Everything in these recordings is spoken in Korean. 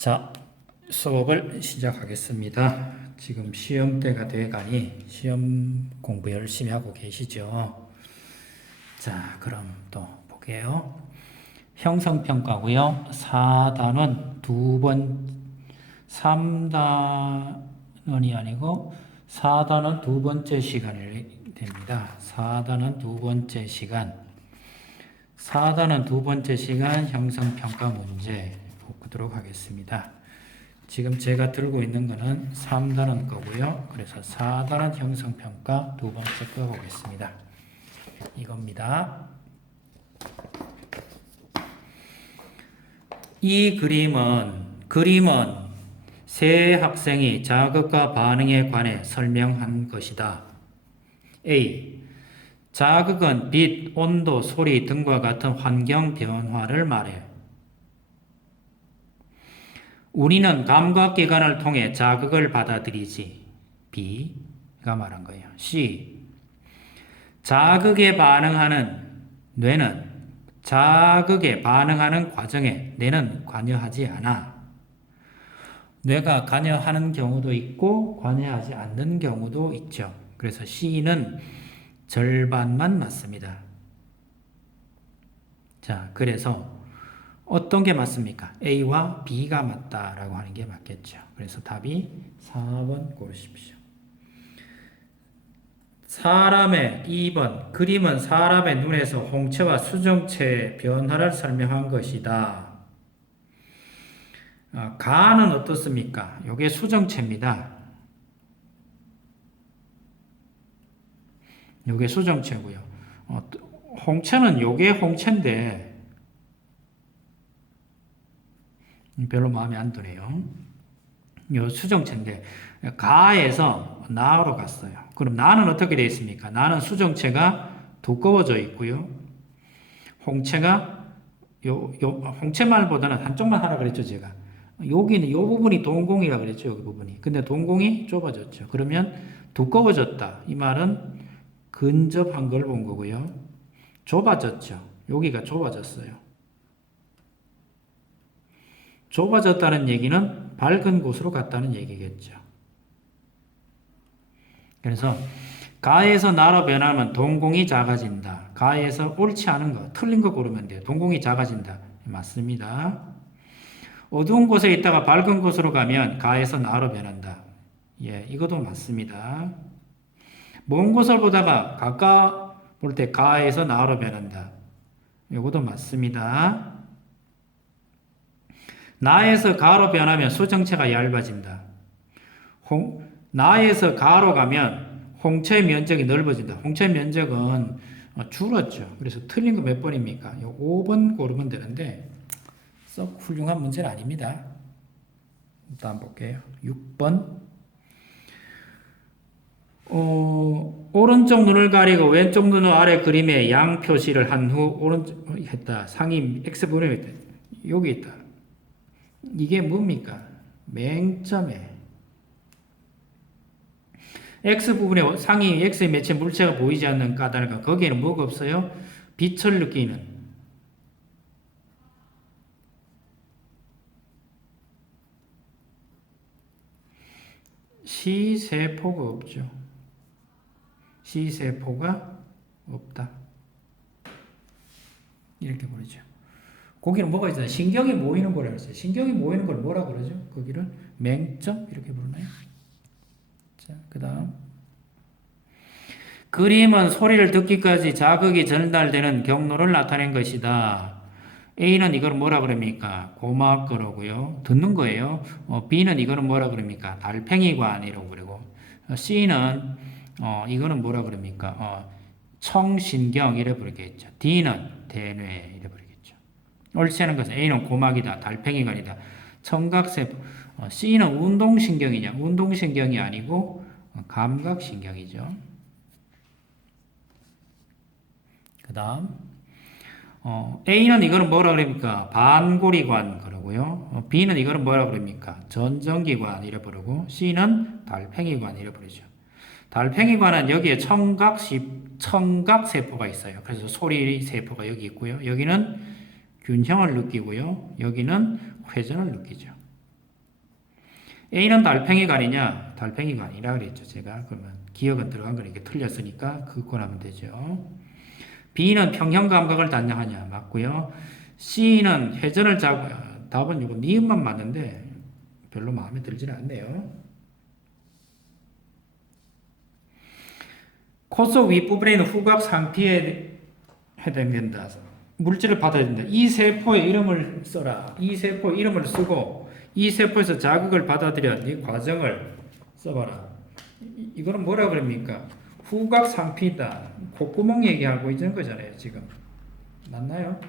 자, 수업을 시작하겠습니다. 지금 시험때가 돼가니 시험 공부 열심히 하고 계시죠? 자, 그럼 또 볼게요. 형성평가고요. 4단원 3단원이 아니고 4단원 두 번째 시간이 됩니다. 4단원 두 번째 시간. 4단원 두 번째 시간 형성평가 문제 보도록 하겠습니다. 지금 제가 들고 있는 거는 3단원 거고요. 그래서 4단원 형성평가 두 번째 거 보겠습니다. 이겁니다. 이 그림은 세 학생이 자극과 반응에 관해 설명한 것이다. A. 자극은 빛, 온도, 소리 등과 같은 환경 변화를 말해. 우리는 감각기관을 통해 자극을 받아들이지. B가 말한 거예요. C. 자극에 반응하는 뇌는 자극에 반응하는 과정에 뇌는 관여하지 않아. 뇌가 관여하는 경우도 있고 관여하지 않는 경우도 있죠. 그래서 C는 절반만 맞습니다. 자, 그래서 어떤 게 맞습니까? A와 B가 맞다라고 하는 게 맞겠죠. 그래서 답이 4번 고르십시오. 2번 그림은 사람의 눈에서 홍채와 수정체의 변화를 설명한 것이다. 가는 어떻습니까? 이게 수정체입니다. 이게 수정체고요. 홍채는 요게 홍채인데 별로 마음에 안 드네요. 요 수정체인데 가에서 나로 갔어요. 그럼 나는 어떻게 되어 있습니까? 나는 수정체가 두꺼워져 있고요. 홍채가 홍채말보다는 한쪽만 하라 그랬죠, 제가. 여기는 요 부분이 동공이라 그랬죠, 여기 부분이. 근데 동공이 좁아졌죠. 그러면 두꺼워졌다. 이 말은 근접한 걸 본 거고요. 좁아졌죠. 여기가 좁아졌어요. 좁아졌다는 얘기는 밝은 곳으로 갔다는 얘기겠죠. 그래서 가에서 나로 변하면 동공이 작아진다. 가에서 옳지 않은 거, 틀린 거 고르면 돼요. 동공이 작아진다. 맞습니다. 어두운 곳에 있다가 밝은 곳으로 가면 가에서 나로 변한다. 예, 이것도 맞습니다. 먼 곳을 보다가 가까워 볼 때 가에서 나로 변한다. 이것도 맞습니다. 나에서 가로 변하면 수정체가 얇아진다. 나에서 가로 가면 홍채의 면적이 넓어진다. 홍채의 면적은 줄었죠. 그래서 틀린 거 몇 번입니까? 5번 고르면 되는데 썩 훌륭한 문제는 아닙니다. 일단 볼게요. 6번. 오른쪽 눈을 가리고 왼쪽 눈 아래 그림에 양 표시를 한 후 오른쪽 했다. 상이 X분의 있다. 여기 있다. 이게 뭡니까? 맹점에 X부분에 상이 X에 맺힌 물체가 보이지 않는 까닭은 거기에는 뭐가 없어요? 빛을 느끼는 시세포가 없죠. 시세포가 없다. 이렇게 부르죠. 거기는 뭐가 있잖아요. 신경이 모이는 거라고 했어요. 신경이 모이는 걸 뭐라 그러죠? 거기를 맹점 이렇게 부르나요? 자, 그 다음 그림은 소리를 듣기까지 자극이 전달되는 경로를 나타낸 것이다. A는 이걸 뭐라 그럽니까? 고막 거라고요. 듣는 거예요. B는 이거는 뭐라 그럽니까? 달팽이관이라고 그러고 C는 이거는 뭐라 그럽니까? 청신경 이래 부르겠죠. D는 대뇌 이래 부르겠죠. 옳지 않은 것은 A는 고막이다. 달팽이관이다. 청각세포. C는 운동신경이냐? 운동신경이 아니고 감각신경이죠. 그 다음 A는 이거는 뭐라 그럽니까? 반고리관 그러고요. B는 이거는 뭐라 그럽니까? 전정기관 이래 부르고 C는 달팽이관 이래 부르죠. 달팽이관은 여기에 청각세포가 있어요. 그래서 소리세포가 여기 있고요. 여기는 균형을 느끼고요. 여기는 회전을 느끼죠. A는 달팽이가 아니냐? 달팽이가 아니라 그랬죠. 제가. 그러면 기억은 들어간 거니까 틀렸으니까 그거 하면 되죠. B는 평형 감각을 단정하냐? 맞고요. C는 회전을 답은 이거 니은만 맞는데 별로 마음에 들지는 않네요. 코스 윗부분에 있는 후각 상피에 해당된다. 물질을 받아야 된다. 이 세포의 이름을 써라. 이 세포의 이름을 쓰고 이 세포에서 자극을 받아들여 이 과정을 써봐라. 이거는 뭐라 그럽니까? 후각 상피다. 콧구멍 얘기하고 있는 거잖아요. 지금 맞나요?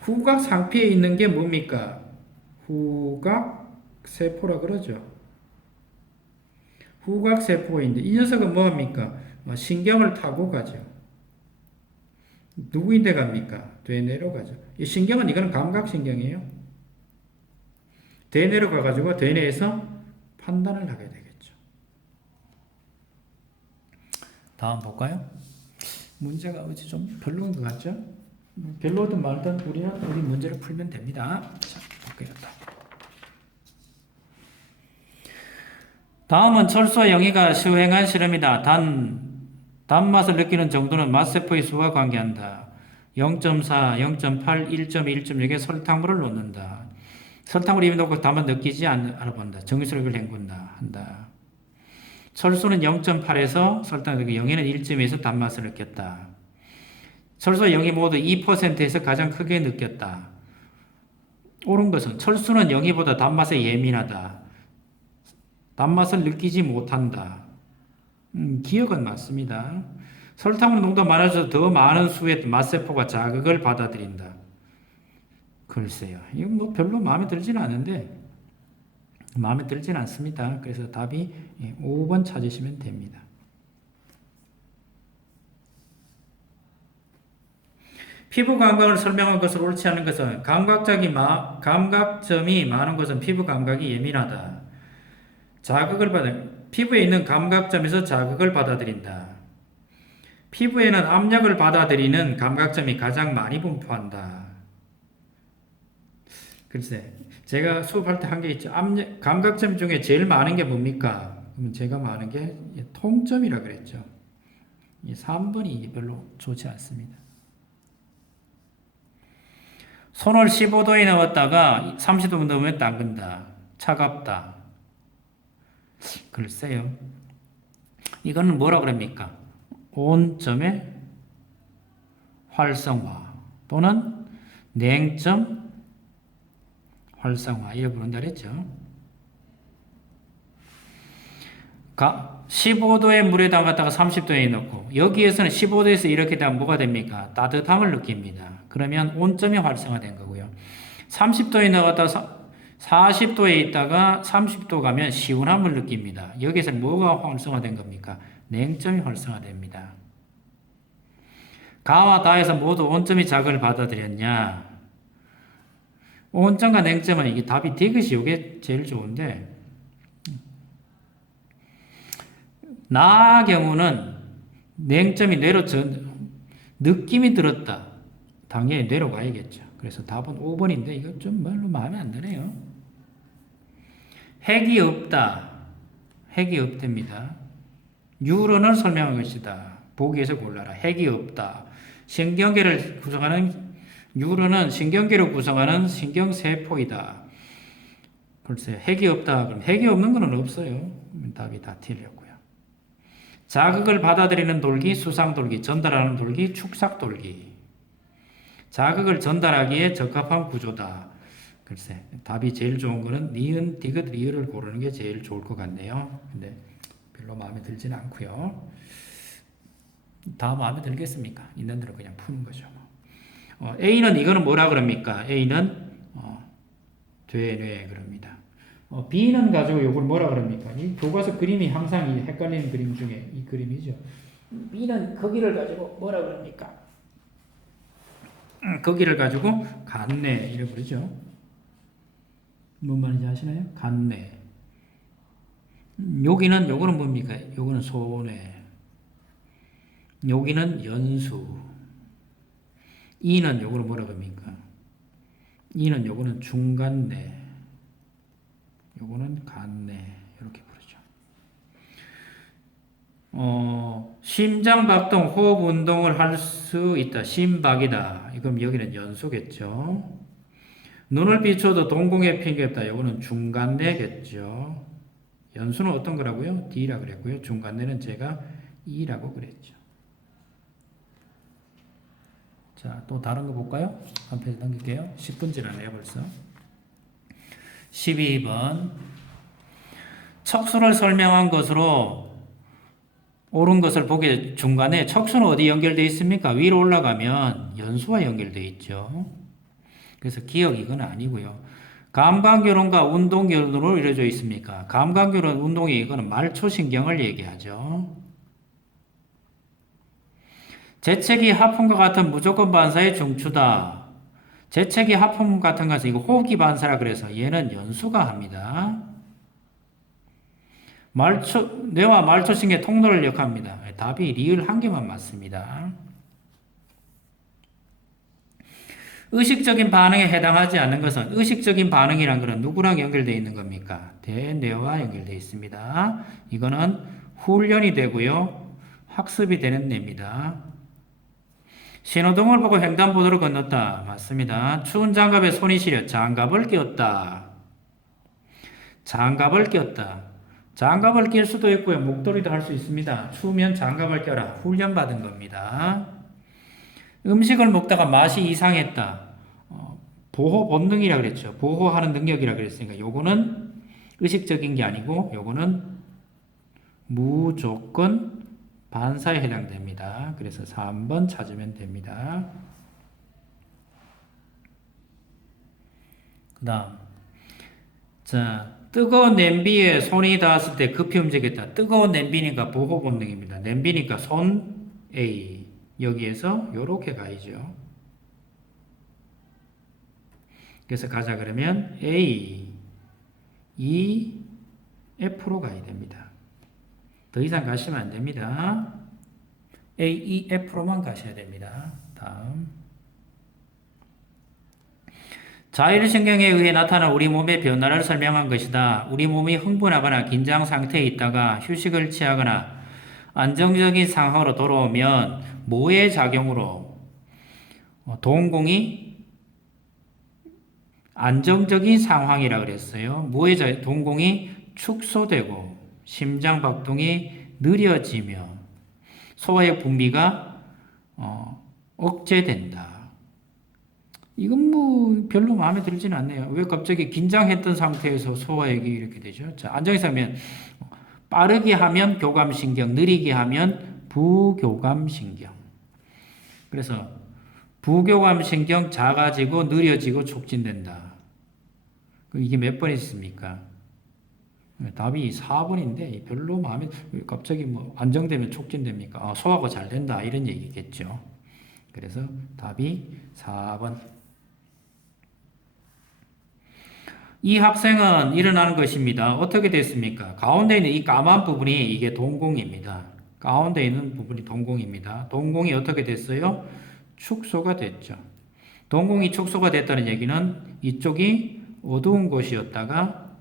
후각 상피에 있는 게 뭡니까? 후각 세포라 그러죠. 후각 세포인데 이 녀석은 뭐합니까? 신경을 타고 가죠. 누구인데 갑니까? 되뇌로 가죠. 이 신경은 이거는 감각신경이에요. 되뇌로 가가지고 되뇌에서 판단을 하게 되겠죠. 다음 볼까요? 문제가 어찌 좀 별로인 것 같죠? 별로든 말든 우리 문제를 풀면 됩니다. 자, 볼게요. 다음은 철수와 영희가 수행한 실험이다. 단맛을 느끼는 정도는 맛세포의 수와 관계한다. 0.4, 0.8, 1.2, 1.6에 설탕물을 넣는다. 설탕물을 입에 넣고 단맛 느끼지 않아본다. 정수력을 헹군다. 한다. 철수는 0.8에서 설탕을 넣고 영희는 1.2에서 단맛을 느꼈다. 철수와 영희 모두 2%에서 가장 크게 느꼈다. 옳은 것은 철수는 영희보다 단맛에 예민하다. 단맛을 느끼지 못한다. 기억은 맞습니다. 설탕물 농도가 많아져서 더 많은 수의 맛세포가 자극을 받아들인다. 글쎄요. 이거 뭐 별로 마음에 들지는 않은데, 마음에 들지는 않습니다. 그래서 답이 5번 찾으시면 됩니다. 피부 감각을 설명한 것을 옳지 않은 것은 감각점이 많은 것은 피부 감각이 예민하다. 피부에 있는 감각점에서 자극을 받아들인다. 피부에는 압력을 받아들이는 감각점이 가장 많이 분포한다. 글쎄, 제가 수업할 때 한 게 있죠. 감각점 중에 제일 많은 게 뭡니까? 그러면 제가 많은 게 통점이라 그랬죠. 3번이 별로 좋지 않습니다. 손을 15도에 넣었다가 30도 넣으면 담근다. 차갑다. 글쎄요. 이거는 뭐라 그럽니까? 온점의 활성화 또는 냉점 활성화 이렇게 부른다 그랬죠. 15도의 물에 담갔다가 30도에 넣고 여기에서는 15도에서 이렇게 되면 뭐가 됩니까? 따뜻함을 느낍니다. 그러면 온점이 활성화된 거고요. 30도에 넣었다가 40도에 있다가 30도 가면 시원함을 느낍니다. 여기서 뭐가 활성화된 겁니까? 냉점이 활성화됩니다. 가와 다에서 모두 온점이 자극을 받아들였냐? 온점과 냉점은 이게 답이 디귿이 이게 제일 좋은데 나 경우는 냉점이 뇌로 느낌이 들었다. 당연히 뇌로 가야겠죠. 그래서 답은 5번인데 이거 좀 별로 마음에 안 드네요. 핵이 없다. 핵이 없답니다. 뉴런을 설명한 것이다. 보기에서 골라라. 핵이 없다. 신경계를 구성하는 뉴런은 신경계를 구성하는 신경세포이다. 글쎄요. 핵이 없다. 그럼 핵이 없는 건 없어요. 답이 다 틀렸고요. 자극을 받아들이는 돌기, 수상돌기, 전달하는 돌기, 축삭돌기. 자극을 전달하기에 적합한 구조다. 글쎄, 답이 제일 좋은 거는 니은, 디귿, 리을을 고르는 게 제일 좋을 것 같네요. 근데 별로 마음에 들지는 않고요. 다 마음에 들겠습니까? 있는 대로 그냥 푸는 거죠. A는 이거는 뭐라 그럽니까? A는 되뇌 그럽니다. B는 가지고 이걸 뭐라 그럽니까? 이 교과서 그림이 항상 이 헷갈리는 그림 중에 이 그림이죠. B는 거기를 가지고 뭐라 그럽니까? 거기를 가지고 간뇌 이렇게 부르죠. 뭔 말인지 아시나요? 간뇌. 요거는 뭡니까? 요거는 소뇌. 여기는 연수. 이는 요거를 뭐라 그럽니까? 이는 요거는 중간내, 요거는 간내 이렇게 부르죠. 심장박동, 호흡 운동을 할 수 있다. 심박이다. 그럼 여기는 연소겠죠. 눈을 비춰도 동공에 핑계없다. 요거는 중간내겠죠. 연수는 어떤 거라고요? D라 그랬고요. 중간내는 제가 E라고 그랬죠. 자, 또 다른 거 볼까요? 한 페이지 넘길게요. 10분 지나네요, 벌써. 12번. 척수를 설명한 것으로 옳은 것을 보게 중간에 척수는 어디 연결되어 있습니까? 위로 올라가면 연수와 연결되어 있죠. 그래서 기억 이건 아니고요. 감각교론과 운동교론으로 이루어져 있습니까? 감각교론 운동이 이거는 말초신경을 얘기하죠. 재채기 하품과 같은 무조건 반사의 중추다. 재채기 하품 같은 것은 이거 호흡기 반사라 그래서 얘는 연수가 합니다. 뇌와 말초신경 통로를 역합니다. 답이 리을 한 개만 맞습니다. 의식적인 반응에 해당하지 않는 것은 의식적인 반응이란 것은 누구랑 연결되어 있는 겁니까? 대뇌와 연결되어 있습니다. 이거는 훈련이 되고요. 학습이 되는 뇌입니다. 신호등을 보고 횡단보도를 건넜다. 맞습니다. 추운 장갑에 손이 시려 장갑을 꼈다. 장갑을 꼈다. 장갑을 낄 수도 있고요. 목도리도 할 수 있습니다. 추우면 장갑을 껴라. 훈련받은 겁니다. 음식을 먹다가 맛이 이상했다. 보호 본능이라 그랬죠. 보호하는 능력이라 그랬으니까 요거는 의식적인 게 아니고 요거는 무조건 반사에 해당됩니다. 그래서 3번 찾으면 됩니다. 그 다음 자, 뜨거운 냄비에 손이 닿았을 때 급히 움직였다. 뜨거운 냄비니까 보호 본능입니다. 냄비니까 손 A 여기에서 요렇게 가야죠. 그래서 가자 그러면 A, E, F로 가야 됩니다. 더 이상 가시면 안 됩니다. A, E, F로만 가셔야 됩니다. 다음. 자율신경에 의해 나타난 우리 몸의 변화를 설명한 것이다. 우리 몸이 흥분하거나 긴장 상태에 있다가 휴식을 취하거나 안정적인 상황으로 돌아오면 뭐의 작용으로 동공이 안정적인 상황이라 그랬어요. 뭐의 동공이 축소되고 심장박동이 느려지며 소화의 분비가 억제된다. 이건 뭐 별로 마음에 들지는 않네요. 왜 갑자기 긴장했던 상태에서 소화액이 이렇게 되죠? 자, 안정해서 하면 빠르게 하면 교감신경, 느리게 하면 부교감신경. 그래서 부교감신경 작아지고 느려지고 촉진된다. 이게 몇 번 있습니까? 답이 4번인데 별로 마음에 갑자기 뭐 안정되면 촉진됩니까? 소화가 잘 된다 이런 얘기겠죠. 그래서 답이 4번. 이 학생은 일어나는 것입니다. 어떻게 됐습니까? 가운데 있는 이 까만 부분이 이게 동공입니다. 가운데 있는 부분이 동공입니다. 동공이 어떻게 됐어요? 축소가 됐죠. 동공이 축소가 됐다는 얘기는 이쪽이 어두운 곳이었다가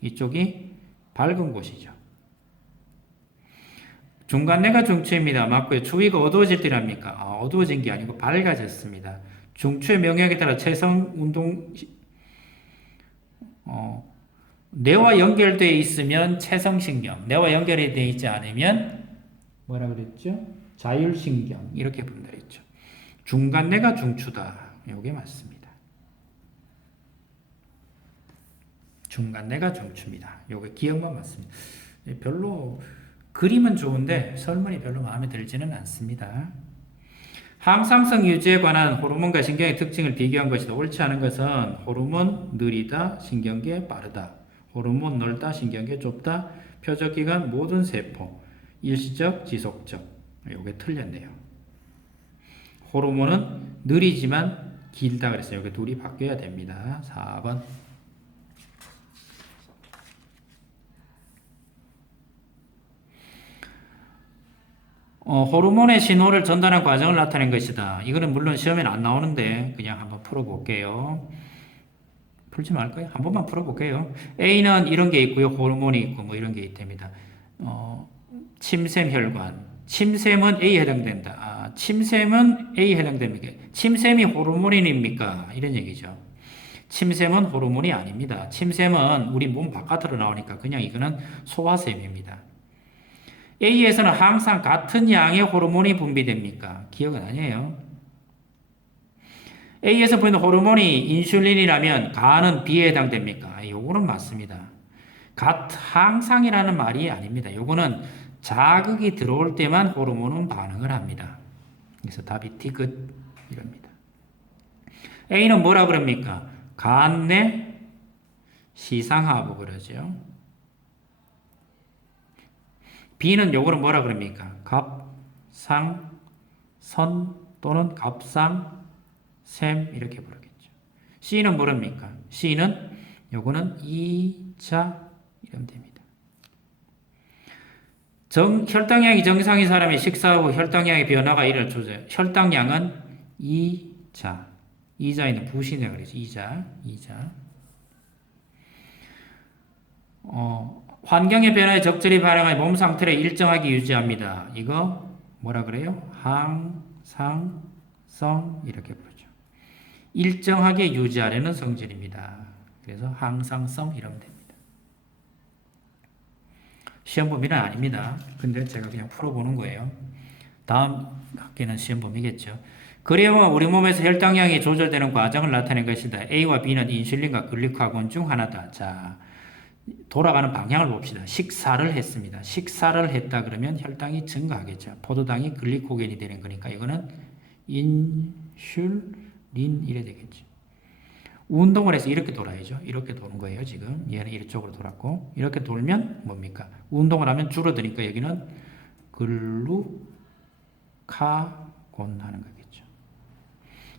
이쪽이 밝은 곳이죠. 중간내가 중추입니다. 맞고요. 추위가 어두워질 때랍니까? 어두워진 게 아니고 밝아졌습니다. 중추의 명령에 따라 체성 운동 뇌와 연결되어 있으면 체성신경, 뇌와 연결이 되어 있지 않으면 뭐라 그랬죠? 자율신경 이렇게 부른다 그랬죠. 중간내가 중추다. 이게 맞습니다. 중간내가 중추입니다. 요게 기억만 맞습니다. 별로 그림은 좋은데 설문이 별로 마음에 들지는 않습니다. 항상성 유지에 관한 호르몬과 신경의 특징을 비교한 것이다. 옳지 않은 것은 호르몬 느리다, 신경계 빠르다. 호르몬 넓다, 신경계 좁다. 표적기관 모든 세포. 일시적, 지속적. 요게 틀렸네요. 호르몬은 느리지만 길다 그랬어요. 요게 둘이 바뀌어야 됩니다. 4번. 호르몬의 신호를 전달하는 과정을 나타낸 것이다. 이거는 물론 시험에는 안 나오는데 그냥 한번 풀어볼게요. 풀지 말까요? 한 번만 풀어볼게요. A는 이런 게 있고요. 호르몬이 있고 뭐 이런 게 있답니다. 침샘 혈관. 침샘은 A에 해당된다. 침샘은 A에 해당됩니까? 침샘이 호르몬입니까? 이런 얘기죠. 침샘은 호르몬이 아닙니다. 침샘은 우리 몸 바깥으로 나오니까 그냥 이거는 소화샘입니다. A에서는 항상 같은 양의 호르몬이 분비됩니까? 기억은 아니에요. A에서 보이는 호르몬이 인슐린이라면 간은 B에 해당됩니까? 요거는 맞습니다. 항상이라는 말이 아닙니다. 요거는 자극이 들어올 때만 호르몬은 반응을 합니다. 그래서 답이 D끝 이럽니다. A는 뭐라 그럽니까? 간 내 시상하부 그러죠. B는 요거를 뭐라 그럽니까? 갑상 선 또는 갑상 샘 이렇게 부르겠죠. C는 뭐랍니까? C는 요거는 2차 이러면 됩니다. 혈당량이 정상인 사람이 식사 후 혈당량의 변화가 일어나죠. 혈당량은 2자. 2자에는 부신이라고 그러죠. 2자. 환경의 변화에 적절히 반응하여 몸 상태를 일정하게 유지합니다. 이거 뭐라 그래요? 항상성 이렇게 부르죠. 일정하게 유지하려는 성질입니다. 그래서 항상성 이러면 됩니다. 시험 범위는 아닙니다. 근데 제가 그냥 풀어보는 거예요. 다음 학기는 시험 범위겠죠. 그래야 우리 몸에서 혈당량이 조절되는 과정을 나타낸 것이다. A와 B는 인슐린과 글리카곤 중 하나다. 자, 돌아가는 방향을 봅시다. 식사를 했습니다. 식사를 했다 그러면 혈당이 증가하겠죠. 포도당이 글리코겐이 되는 거니까 이거는 인슐린 이래 되겠죠. 운동을 해서 이렇게 돌아야죠. 이렇게 도는 거예요. 지금 얘는 이쪽으로 돌았고 이렇게 돌면 뭡니까? 운동을 하면 줄어드니까 여기는 글루카곤 하는 거겠죠.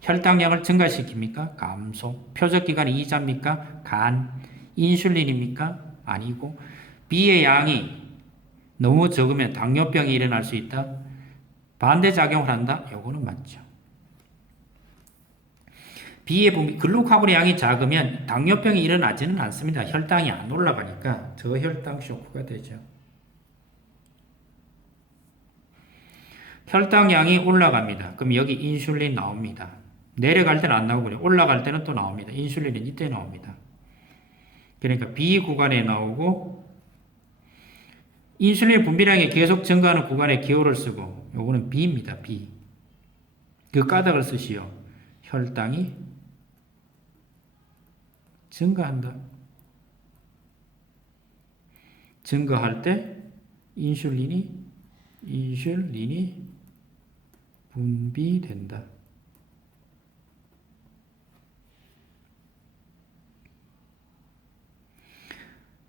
혈당량을 증가시킵니까? 감소. 표적기관이 2자입니까? 간. 인슐린입니까? 아니고 B의 양이 너무 적으면 당뇨병이 일어날 수 있다. 반대작용을 한다. 요거는 맞죠. B의 분비 글루카곤의 양이 작으면 당뇨병이 일어나지는 않습니다. 혈당이 안 올라가니까 저혈당 쇼크가 되죠. 혈당량이 올라갑니다. 그럼 여기 인슐린 나옵니다. 내려갈 때는 안 나오고요. 올라갈 때는 또 나옵니다. 인슐린은 이때 나옵니다. 그러니까 B 구간에 나오고 인슐린 분비량이 계속 증가하는 구간에 기호를 쓰고 요거는 B입니다. B. 그 까닭을 쓰시오. 혈당이 증가한다. 증가할 때 인슐린이 분비된다.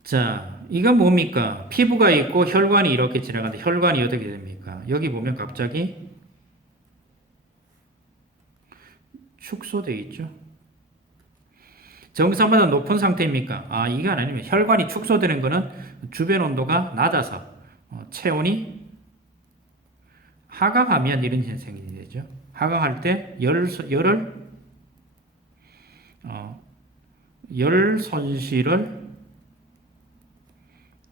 자, 이건 뭡니까? 피부가 있고 혈관이 이렇게 지나가는데 혈관이 어떻게 됩니까? 여기 보면 갑자기 축소되어 있죠. 정상보다 높은 상태입니까? 이건 아니면 혈관이 축소되는 것은 주변 온도가 낮아서 체온이 하강하면 이런 현상이 되죠. 하강할 때 열 손실을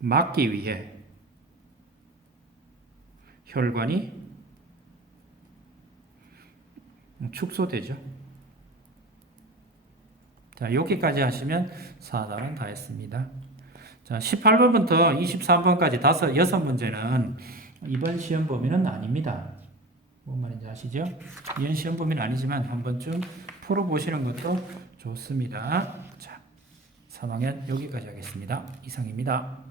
막기 위해 혈관이 축소되죠. 자, 여기까지 하시면 4단은 다 했습니다. 자, 18번부터 23번까지 6문제는 이번 시험 범위는 아닙니다. 뭔 말인지 아시죠? 이번 시험 범위는 아니지만 한 번쯤 풀어보시는 것도 좋습니다. 자, 3학년 여기까지 하겠습니다. 이상입니다.